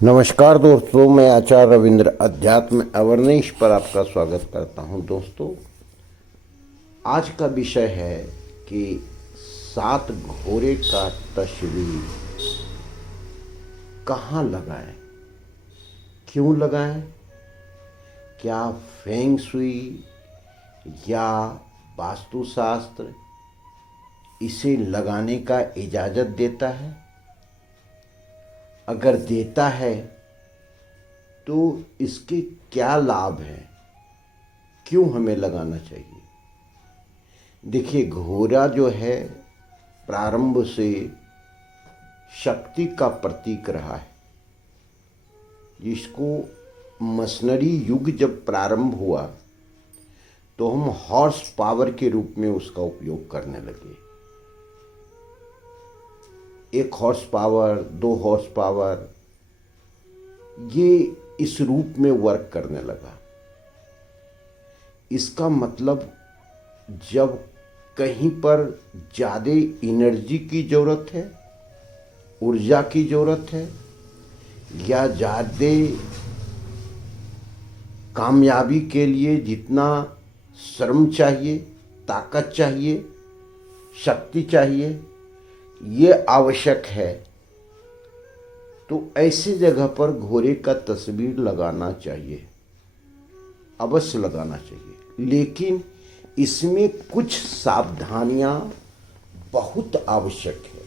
नमस्कार दोस्तों, मैं आचार्य रविंद्र अध्यात्म अवरनेश पर आपका स्वागत करता हूं। दोस्तों, आज का विषय है कि 7 घोड़े का तस्वीर कहाँ लगाएं, क्यों लगाएं, क्या फेंग शुई या वास्तुशास्त्र इसे लगाने का इजाज़त देता है। अगर देता है तो इसके क्या लाभ हैं, क्यों हमें लगाना चाहिए। देखिए, घोड़ा जो है प्रारंभ से शक्ति का प्रतीक रहा है, जिसको मशीनरी युग जब प्रारंभ हुआ तो हम हॉर्स पावर के रूप में उसका उपयोग करने लगे। 1 हॉर्स पावर, 2 हॉर्स पावर, ये इस रूप में वर्क करने लगा। इसका मतलब जब कहीं पर ज़्यादा एनर्जी की ज़रूरत है, ऊर्जा की ज़रूरत है, या ज़्यादा कामयाबी के लिए जितना श्रम चाहिए, ताकत चाहिए, शक्ति चाहिए, ये आवश्यक है, तो ऐसी जगह पर घोड़े का तस्वीर लगाना चाहिए, अवश्य लगाना चाहिए। लेकिन इसमें कुछ सावधानियां बहुत आवश्यक है,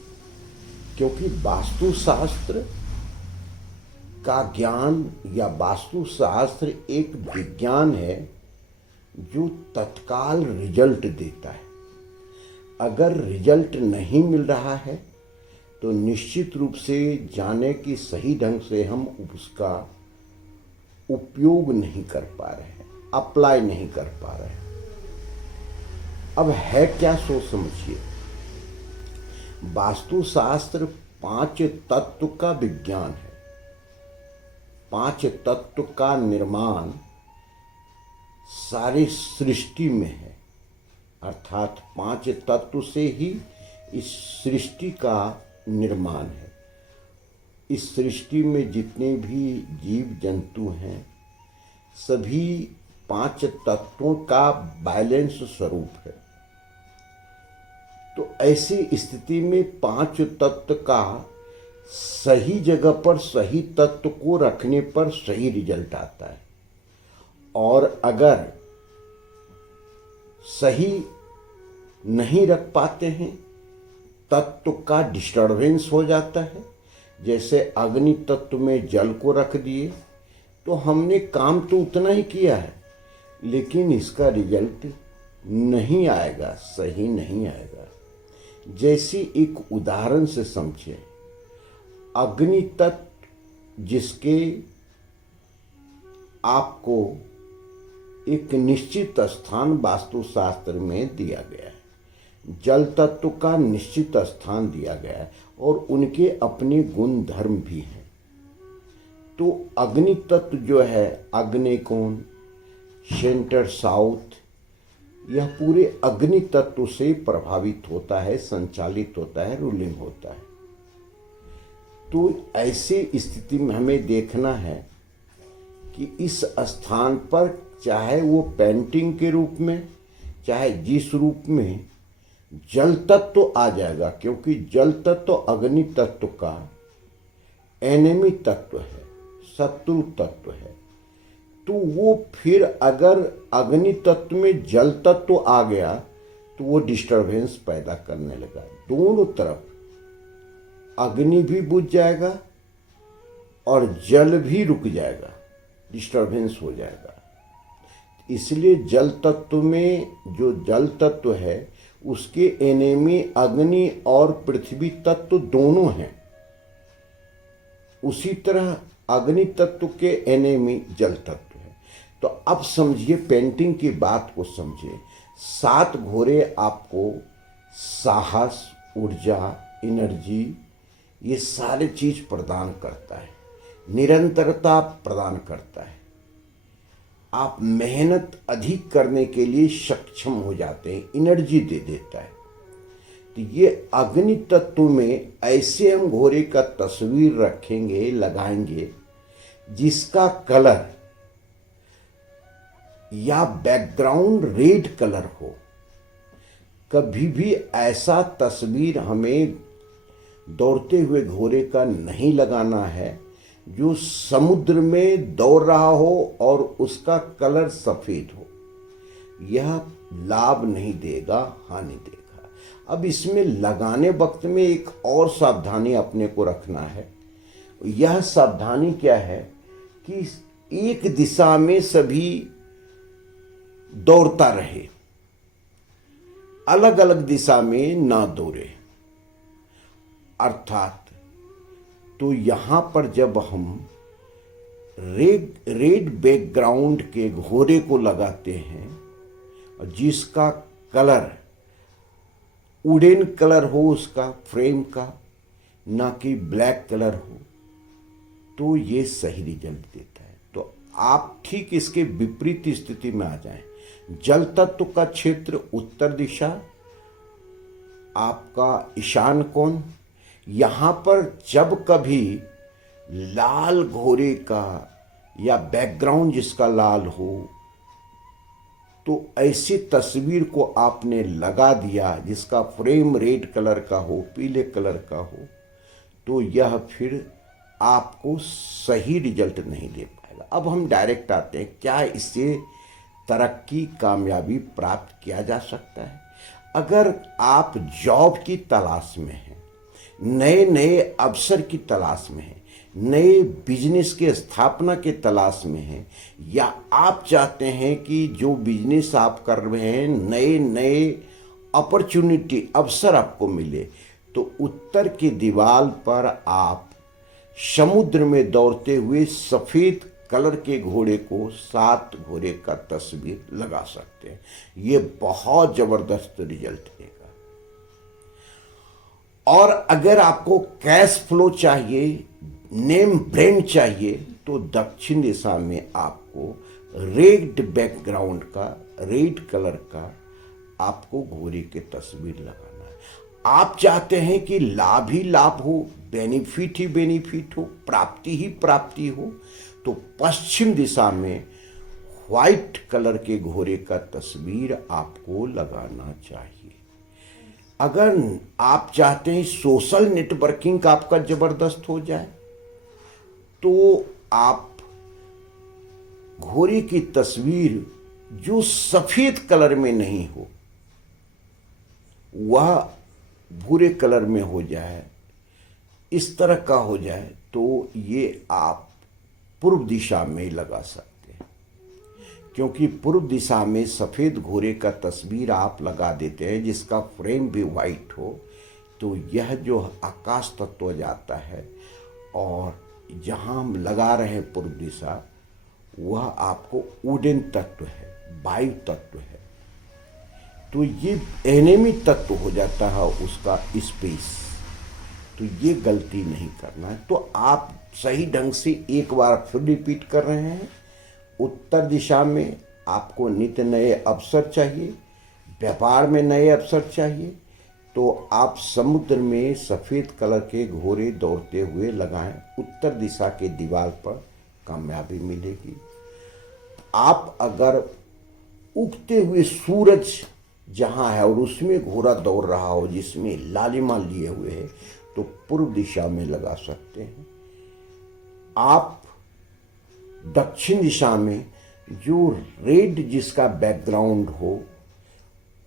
क्योंकि वास्तुशास्त्र का ज्ञान या वास्तुशास्त्र एक विज्ञान है जो तत्काल रिजल्ट देता है। अगर रिजल्ट नहीं मिल रहा है तो निश्चित रूप से जाने कि सही ढंग से हम उसका उपयोग नहीं कर पा रहे हैं, अप्लाई नहीं कर पा रहे हैं। अब है क्या, सोच समझिए। वास्तुशास्त्र 5 तत्व का विज्ञान है। 5 तत्व का निर्माण सारी सृष्टि में है, अर्थात 5 तत्व से ही इस सृष्टि का निर्माण है। इस सृष्टि में जितने भी जीव जंतु हैं, सभी 5 तत्वों का बैलेंस स्वरूप है। तो ऐसी स्थिति में 5 तत्व का सही जगह पर सही तत्व को रखने पर सही रिजल्ट आता है। और अगर सही नहीं रख पाते हैं, तत्व का डिस्टर्बेंस हो जाता है। जैसे अग्नि तत्व में जल को रख दिए तो हमने काम तो उतना ही किया है, लेकिन इसका रिजल्ट नहीं आएगा, सही नहीं आएगा। जैसी एक उदाहरण से समझें, अग्नि तत्व जिसके आपको एक निश्चित स्थान वास्तुशास्त्र में दिया गया है, जल तत्व का निश्चित स्थान दिया गया है और उनके अपने गुण धर्म भी हैं। तो अग्नि तत्व जो है, अग्निकोण, सेंटर साउथ, यह पूरे अग्नि तत्व से प्रभावित होता है, संचालित होता है, रूलिंग होता है। तो ऐसे स्थिति में हमें देखना है कि इस स्थान पर चाहे वो पेंटिंग के रूप में, चाहे जिस रूप में, जल तत्व आ जाएगा, क्योंकि जल तत्व अग्नि तत्व का एनिमी तत्व है, शत्रु तत्व है। तो वो फिर अगर अग्नि तत्व में जल तत्व आ गया तो वो डिस्टरबेंस पैदा करने लगा। दोनों तरफ अग्नि भी बुझ जाएगा और जल भी रुक जाएगा, डिस्टरबेंस हो जाएगा। इसलिए जल तत्व में जो जल तत्व है उसके एनेमी अग्नि और पृथ्वी तत्व दोनों हैं। उसी तरह अग्नि तत्व के एनेमी जल तत्व है। तो अब समझिए, पेंटिंग की बात को समझिए। 7 घोड़े आपको साहस, ऊर्जा, एनर्जी, ये सारी चीज प्रदान करता है, निरंतरता प्रदान करता है। आप मेहनत अधिक करने के लिए सक्षम हो जाते हैं, एनर्जी दे देता है। तो ये अग्नि तत्व में ऐसे हम घोड़े का तस्वीर रखेंगे, लगाएंगे जिसका कलर या बैकग्राउंड रेड कलर हो। कभी भी ऐसा तस्वीर हमें दौड़ते हुए घोड़े का नहीं लगाना है जो समुद्र में दौड़ रहा हो और उसका कलर सफेद हो। यह लाभ नहीं देगा, हानि देगा। अब इसमें लगाने वक्त में एक और सावधानी अपने को रखना है। यह सावधानी क्या है कि एक दिशा में सभी दौड़ता रहे, अलग अलग दिशा में ना दौड़े। अर्थात तो यहां पर जब हम रेड बैकग्राउंड के घोड़े को लगाते हैं, जिसका कलर वुडन कलर हो उसका फ्रेम का, ना कि ब्लैक कलर हो, तो ये सही रिजल्ट देता है। तो आप ठीक इसके विपरीत स्थिति में आ जाएं। जल तत्व का क्षेत्र उत्तर दिशा, आपका ईशान कोण। यहां पर जब कभी लाल घोड़े का या बैकग्राउंड जिसका लाल हो, तो ऐसी तस्वीर को आपने लगा दिया जिसका फ्रेम रेड कलर का हो, पीले कलर का हो, तो यह फिर आपको सही रिजल्ट नहीं दे पाएगा। अब हम डायरेक्ट आते हैं, क्या इससे तरक्की कामयाबी प्राप्त किया जा सकता है? अगर आप जॉब की तलाश में हैं, नए नए अवसर की तलाश में हैं, नए बिजनेस के स्थापना के तलाश में हैं, या आप चाहते हैं कि जो बिजनेस आप कर रहे हैं नए नए अपॉर्चुनिटी अवसर आपको मिले, तो उत्तर की दीवार पर आप समुद्र में दौड़ते हुए सफेद कलर के घोड़े को, 7 घोड़े का तस्वीर लगा सकते हैं। ये बहुत जबरदस्त रिजल्ट देगा। और अगर आपको कैश फ्लो चाहिए, नेम ब्रांड चाहिए, तो दक्षिण दिशा में आपको रेड बैकग्राउंड का, रेड कलर का आपको घोड़े के तस्वीर लगाना है। आप चाहते हैं कि लाभ ही लाभ हो, बेनिफिट ही बेनिफिट हो, प्राप्ति ही प्राप्ति हो, तो पश्चिम दिशा में व्हाइट कलर के घोड़े का तस्वीर आपको लगाना चाहिए। अगर आप चाहते हैं सोशल नेटवर्किंग आपका जबरदस्त हो जाए, तो आप घोड़े की तस्वीर जो सफेद कलर में नहीं हो, वह भूरे कलर में हो जाए, इस तरह का हो जाए, तो ये आप पूर्व दिशा में लगा सकते हैं। क्योंकि पूर्व दिशा में सफेद घोड़े का तस्वीर आप लगा देते हैं जिसका फ्रेम भी वाइट हो, तो यह जो आकाश तत्व जाता है, और जहां हम लगा रहे हैं पूर्व दिशा, वह आपको वुडन तत्व है, वायु तत्व है, तो ये एनिमी तत्व हो जाता है उसका स्पेस। तो ये गलती नहीं करना है। तो आप सही ढंग से एक बार फिर रिपीट कर रहे हैं। उत्तर दिशा में आपको नित्य नए अवसर चाहिए, व्यापार में नए अवसर चाहिए, तो आप समुद्र में सफ़ेद कलर के घोड़े दौड़ते हुए लगाएं। उत्तर दिशा के दीवार पर कामयाबी मिलेगी। आप अगर उगते हुए सूरज जहां है और उसमें घोड़ा दौड़ रहा हो जिसमें लालिमा लिए हुए है, तो पूर्व दिशा में लगा सकते हैं। आप दक्षिण दिशा में जो रेड जिसका बैकग्राउंड हो,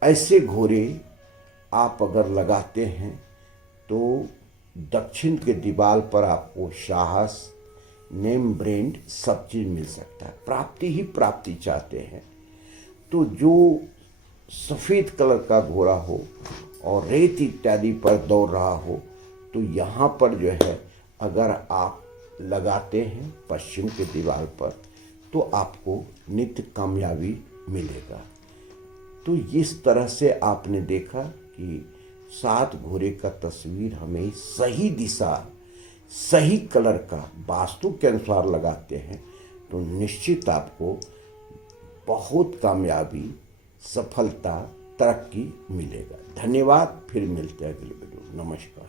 ऐसे घोड़े आप अगर लगाते हैं तो दक्षिण के दीवार पर आपको साहस, नेम ब्रांड सब चीज मिल सकता है। प्राप्ति ही प्राप्ति चाहते हैं तो जो सफ़ेद कलर का घोड़ा हो और रेत इत्यादि पर दौड़ रहा हो, तो यहाँ पर जो है अगर आप लगाते हैं पश्चिम के दीवार पर, तो आपको नित्य कामयाबी मिलेगा। तो इस तरह से आपने देखा कि 7 घोड़े का तस्वीर हमें सही दिशा, सही कलर का वास्तु के अनुसार लगाते हैं तो निश्चित आपको बहुत कामयाबी, सफलता, तरक्की मिलेगा। धन्यवाद। फिर मिलते हैं अगले वीडियो। नमस्कार।